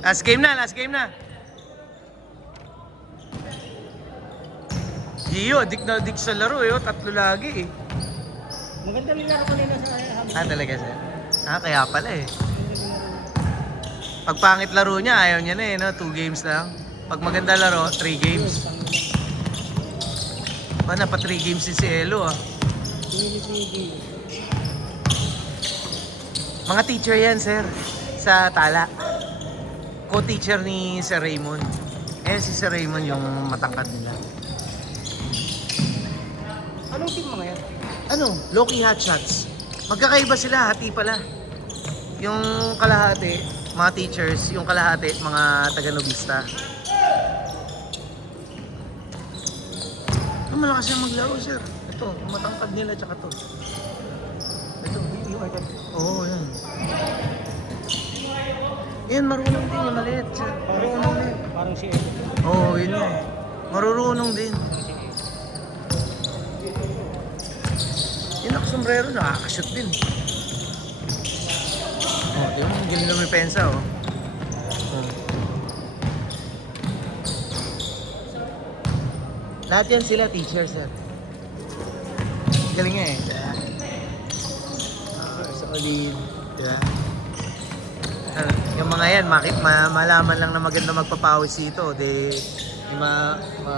Last game na, last game na. Gio, adik na adik sa laro eh. Tatlo lagi eh. Maganda rin laro ko nila sa Hamilton. Ah, talaga sir? Ah, kaya pala eh. Pag pangit laro niya, ayaw niya na eh, no? 2 games lang. Pag maganda laro, 3 games. Ba, napa 3 games din si Elo ah. Mga teacher yan, sir. Sa Tala. Co-teacher ni Sir Raymond. Eh, si Sir Raymond yung matangkad nila. Anong team mga yan? Ano? Loki Hotshots. Magkakaiba sila, hati pala. Yung kalahati, mga teachers, yung kalahati, mga taga-nobista. Ano, malakas yung maglaro, sir. Ito, matangkad nila, tsaka to. Ito, yung ito. Oo, yan. Yan, marunong din yung maliit, sir. Marunong din. Parang si Edo. Oo, yun yan. Marurunong din. Yung nakasombrero, nakakashoot din. Oh, di ba? Ang galing na may pensa, oh. Oh. Lahat yan sila, teachers, sir. Galing nga eh. Solid. Diba? Yung mga yan, malaman lang na maganda magpapawis dito. De,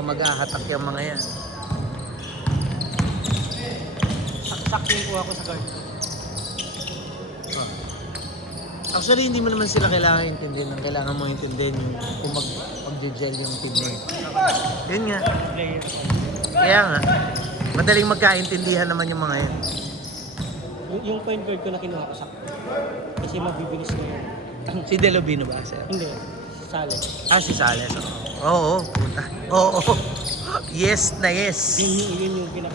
mag-ahatak yung mga yan. Saksakin ko ako sa guard. Oh. Actually, hindi mo naman sila kailangan intindihin. Ang kailangan mo intindihin yung kung mag-gel yung team mo. Yun nga. Player. Kaya nga, madaling magkaintindihan naman yung mga yan. Yung point guard ko na kinuha ko sa kasi mabibilis na yun. Si Delobino ba, sir? Hindi. Sales. Ah, si Sales. Oo, puta. Oo. Yes na yes. Yun yung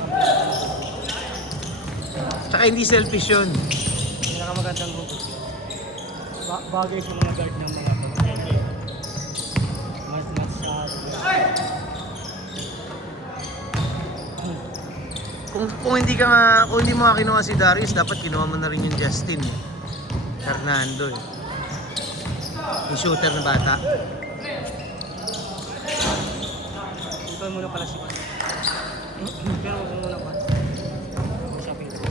Tsaka hindi selfish yun. pinakamagandang hugot yun. Bagay sa mga guard ng mga pamilya. Mas Kung hindi mo kinuha si Darius, dapat kinuha mo na rin yung Justin Fernando eh. Yung shooter na bata. ito muna pala si Juan. Pero wag muna pa. Sabi ko.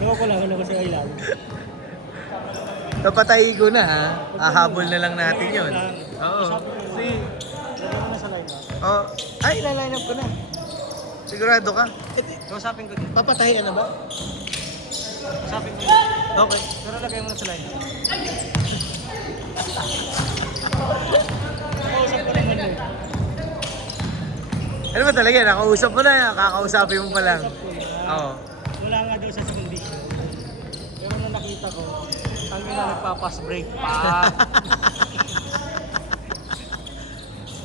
Ewan ko lang ano kasi ay lang. Napatay ko na ha. Hahabol na lang natin yun. Oo. Si lagyan mo na sa line up. Oh, ay, line up ko na. Sigurado ka? Kausapin ko din. Papatay ka na ba? Kausapin ko din. Okay. Pero lagay mo na sa line up. Kausap ko naman eh. Ano ba talaga? Nakausap mo na. Kakausapin mo pa lang. Oo. Wala nga daw sa condition. Pero nung nakita ko, ang ina nagpa-pass break pa.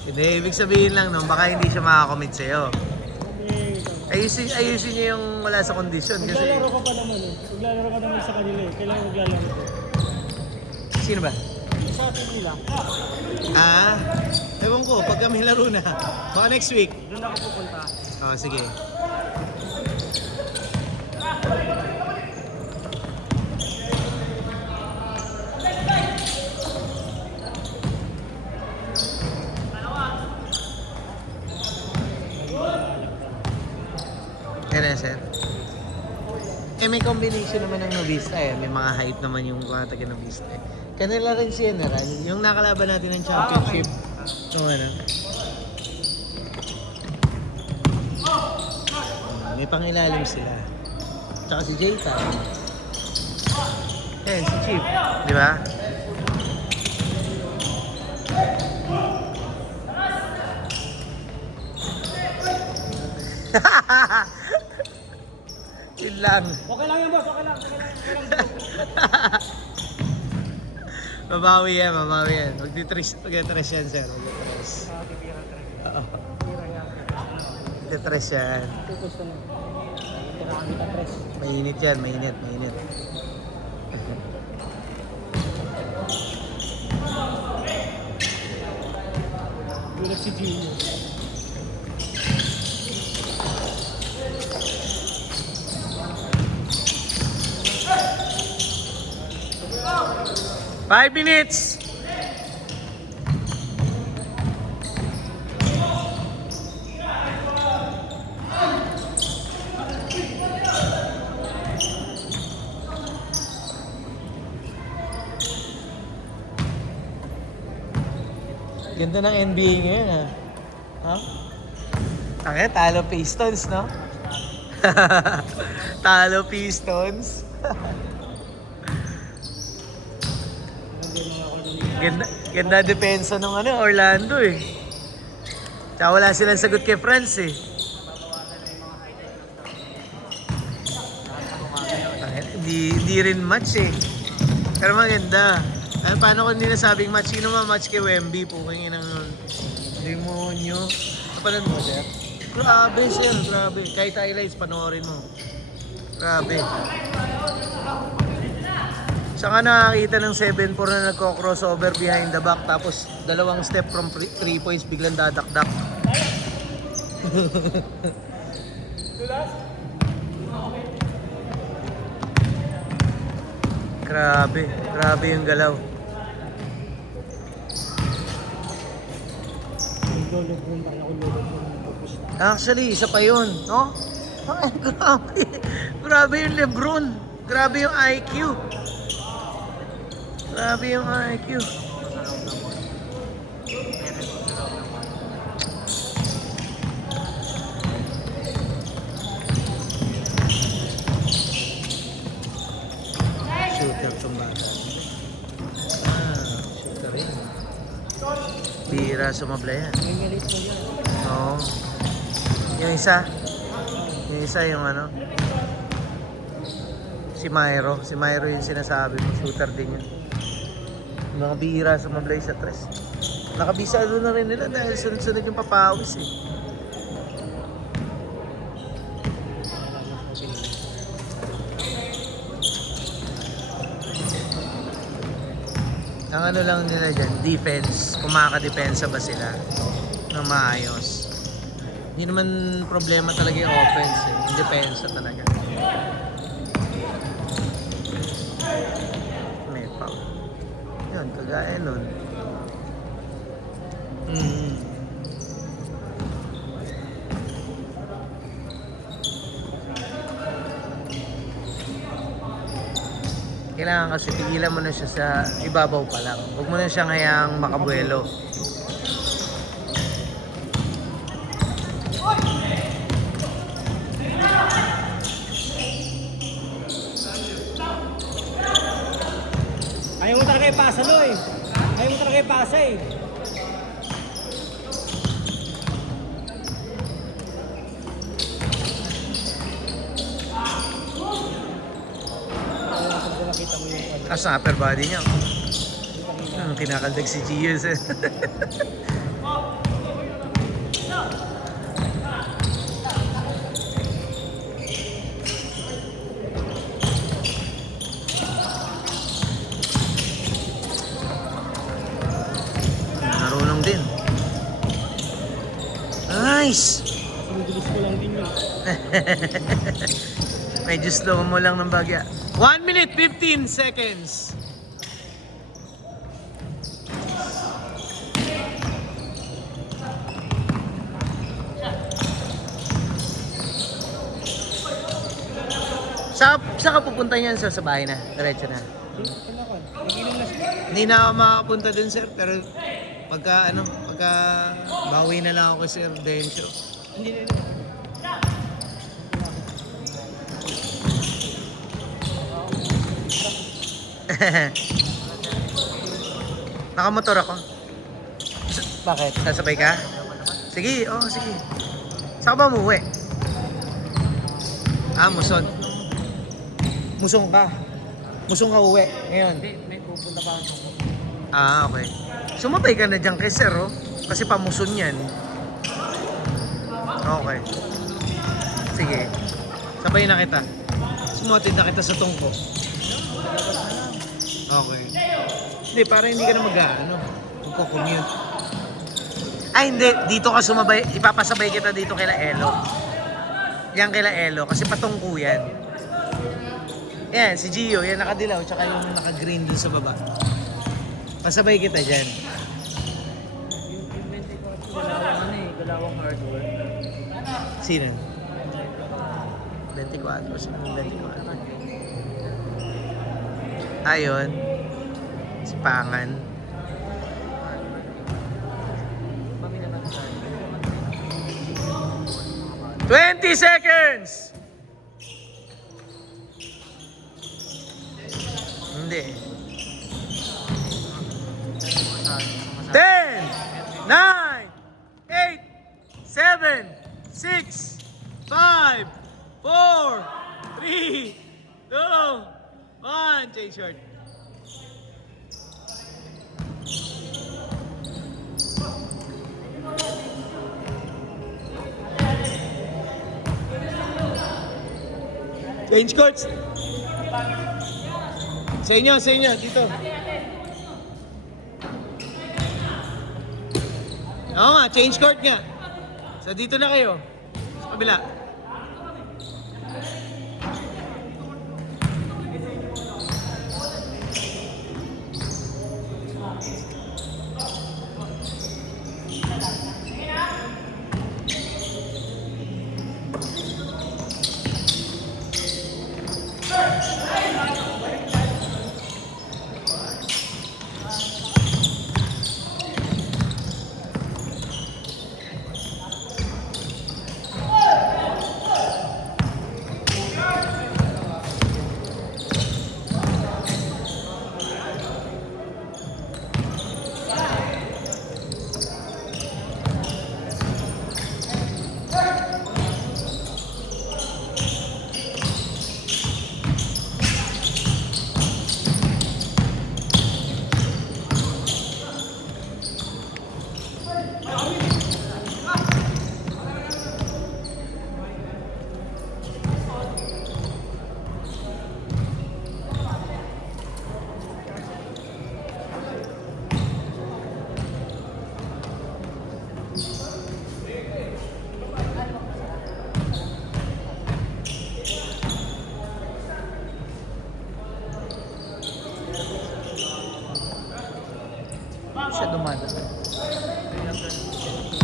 Hindi, ibig sabihin lang nun, baka hindi siya makakommit sa'yo. Ayusin niyo yung wala sa kondisyon kasi... Maglalaro ka pa naman eh. Maglalaro ka naman sa kanila eh. Kailangan maglalaro ko. Sino ba? Sa atin nila. Ah, ewan ko, pag kami laro na. Baka next week. Doon ako pupunta. Oh, sige. Kaya sir. Eh may combination naman ng Novista eh. May mga height naman yung mga taga Novista eh. Kanila rin si General, yung nakalaban natin ng championship. So ano? May pangilalim sila. Tsaka si Jayta. Eh, si Chief. Di ba? Yun lang. Okay lang yan boss, okay lang. Mabawi yan. Mag-tres yan, sir. Mag-tres. Oo. Mag-tres yan. Focus ko na. Tirahan kita tres. Mainit yan, mainit. Gulat si Gino. 5 minutes! Ganda ng NBA ngayon, ha? Ha? Ang talo Pistons, no? Talo Pistons. Ganda depensa ng Orlando, eh. Tsaka wala silang sagot kay France, eh. Hindi rin match, eh. Pero maganda. Paano kung hindi nasabing match? Sino match kay Wemby? Puking ng demonyo. Napanood mo, sir? Grabe, sir. Grabe. Kahit highlights, panoorin mo. Grabe. Saka nakakita ng 7-4 na nagko-crossover behind the back. Tapos, dalawang step from 3 points, biglang dadakdak. Grabe. Grabe yung galaw. Actually, isa pa yun, no? Ay, grabe. Grabe yung Lebron. Grabe yung IQ. Grabe yung IQ. Shooter itong bata. Shooter rin. Bira sumablay yan. Oo. Yung isa yung si Myro yung sinasabi mo, shooter din yun. Yung mga bihira sumablay sa tres. Nakabisado na rin nila dahil sunod-sunod yung papawis, eh. Ang lang nila dyan, defense. Kung makakadepensa ba sila ng maayos. Hindi naman problema talaga yung offense, eh. Yung depensa talaga. May foul. Yun, kagaya nun. Kailangan kasi pigilan mo na siya sa ibabaw pa lang. Huwag mo na siyang hayang makabuelo. Ayaw mo talaga ipasa, no, eh. Ayaw mo talaga ipasa, eh. Sa upper body niya. Kinakaldag si Gio. Marunong din. Nice! Sinudulis ko lang din yun. Medyo slow mo lang ng bagya. 1 minute 15 seconds. Saan ka pupunta niyan, sir? Sa bahay na? Diretso na? Hindi na ako makapunta dun, sir. Pero pagka bawi na lang ako kay Sir Dencho. Hindi na. Nakamotor ako. Bakit? Sasabay ka? Sige, sige. Saan ka ba umuwi? Muson. Musong ka. Musong ka uwi ngayon. Hindi, may pupunta pa ako. Okay. Sumabay ka na dyan kay Sir, oh. Kasi pamuson yan. Okay. Sige. Sabay na kita. Sumotid na kita sa tungko. Okay. Hindi, para hindi ka na magko-commute. Ay, hindi. Dito ka sumabay. Ipapasabay kita dito kila Elo. Yan kila Elo. Kasi patungko yan. Yan, si Gio. Yan nakadilaw. Tsaka yung naka-green dun sa baba. Pasabay kita dyan. Yung 24, galawang galawang hardware. Sino? 24. Sino yung 24? Ayun. Si Pangan. Mami na natin 20 seconds! Hindi. 10, 9, 8, 7, 6, 5, 4, 3, 2, 1. Change short. Change courts. Sa inyo, dito. Oo nga, change court nga. So dito na kayo. Sa kabila. Siya dumadaan.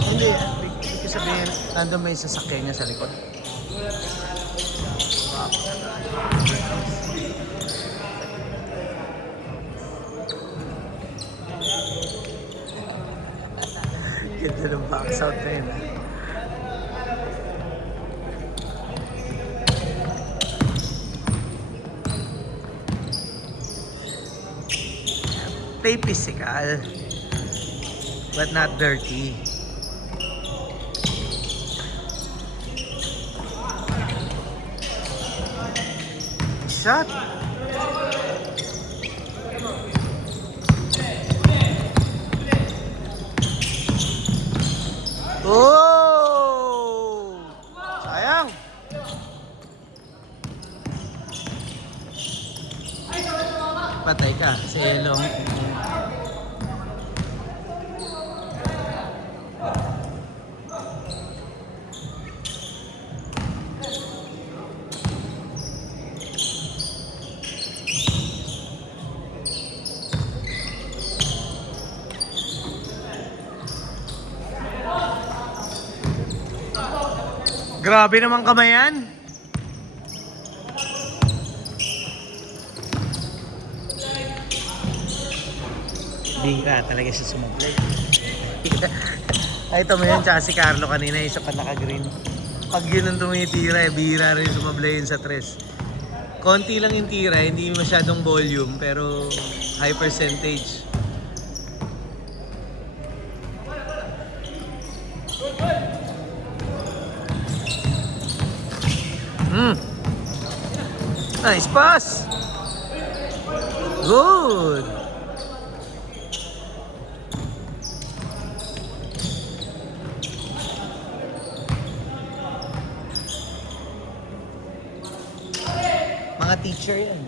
Hindi, ibig ko sabihin, nandun may sasakyan niya sa likod. Ganda ng box out na yun. Play physical, but not dirty. Shot. Oh! Sayang. Patay ka sa ilong. Grabe naman kamayan. Bira talaga siya sumablay. Ay, ito mo yun, tsaka si Carlo kanina, isa pa naka-green. Pag yun ang tumitira, bira rin sumablay yun sa tres. Konti lang yung tira, hindi masyadong volume, pero high percentage. Nice pass! Good! Mga teacher yan.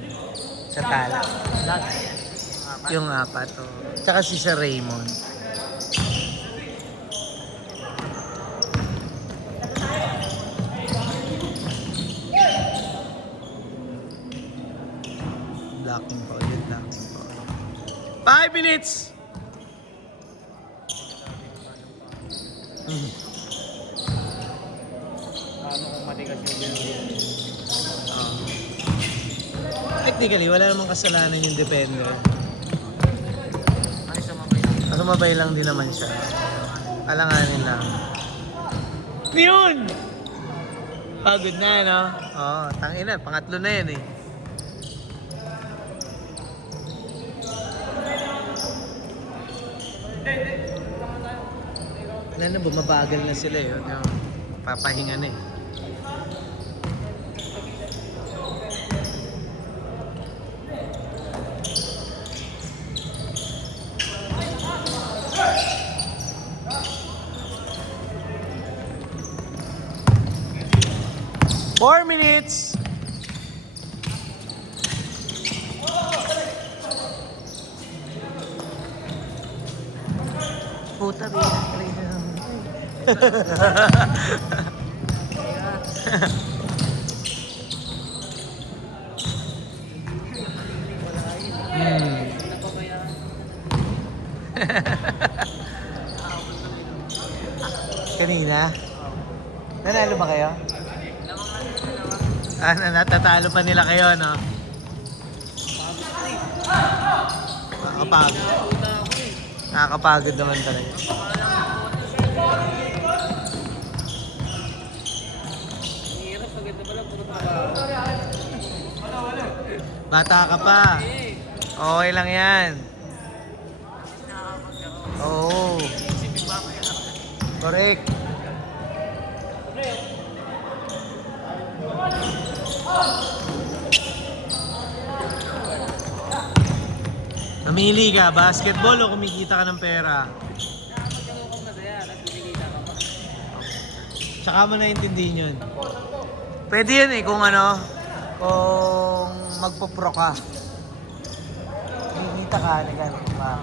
Sa Tala. Yung apat. Oh. Tsaka si Sir Raymond. Blocking foul. Yun blocking foul. 5 minutes! Paano kung matigas yung building? Technically, wala namang kasalanan yung defender. Ay, sumabay lang. Sumabay lang din naman siya. Alanganin lang. Yun! Pagod na, no? Oo, tangina. Pangatlo na yan eh. Wala na, bumabagal na sila yun. Yung papahinga na eh. Four minutes! Puta, Kanina? Nanalo ba kayo? Natatalo pa nila kayo, no? Nakakapagod. Nakakapagod naman talaga. Hirap, maganda pala, puro trabaho. Bata ka pa. Okay lang yan. Oo. Correct. Namili ka, basketball o kumikita ka ng pera? Nakakagano ka masaya, tapos kinikita ka pa. Tsaka mo naintindihin yun. Pwede yun eh kung ano, kung magpo-pro ka. Kikita ka, nagano ka.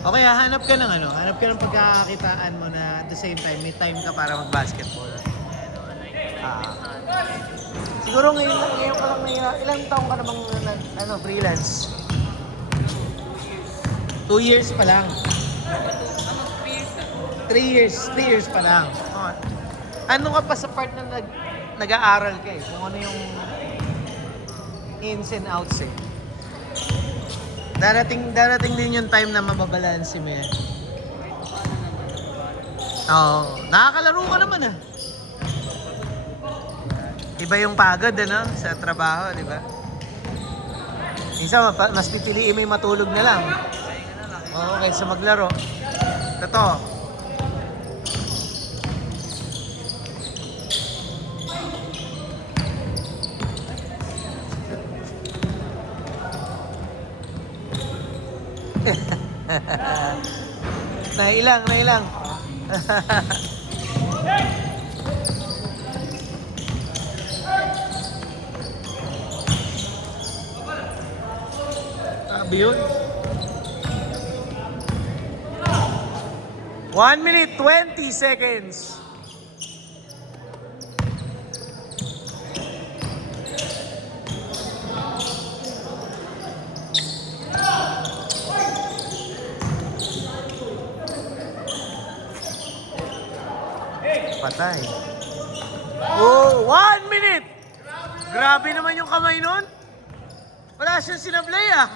Okay, hanap ka ng ano, hanap ka ng pagkakakitaan mo na at the same time, may time ka para mag-basketball. Siguro ngayon pa lang ilang taong ka na bang freelance? 2 years pa lang. 3 years pa lang. Oh. Ano ka pa sa part na nag-aaral ka eh? Kung ano yung ins and outs eh. Darating din yung time na mababalanse mo yan. Oo. Nakakalaro ka naman ah. Iba yung pagod ano, sa trabaho, di ba? Minsan mas pipiliin mo yung matulog na lang. Oo, kaysa maglaro. Totoo. Nailang. Sabi yun. 1 minute, 20 seconds. Patay. Oh, 1 minute! Grabe naman yung kamay nun. Wala siyang sinablay ah.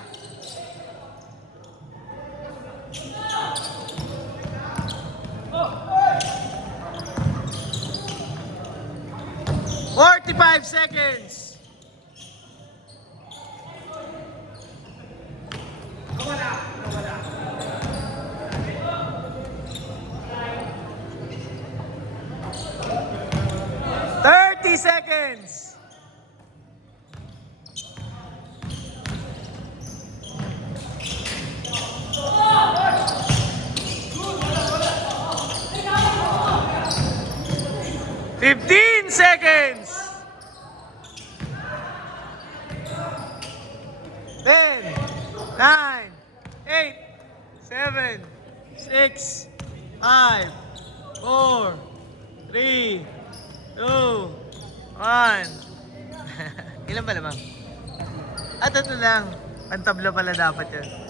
Oh. 45 seconds. Wala. 30 seconds. Fifteen seconds. 10, 9, 8, 7, 6, 5, 4, 3, 2, 1. Ilan ba lamang? Ah, tatlo lang. Ang tabla pala dapat yun.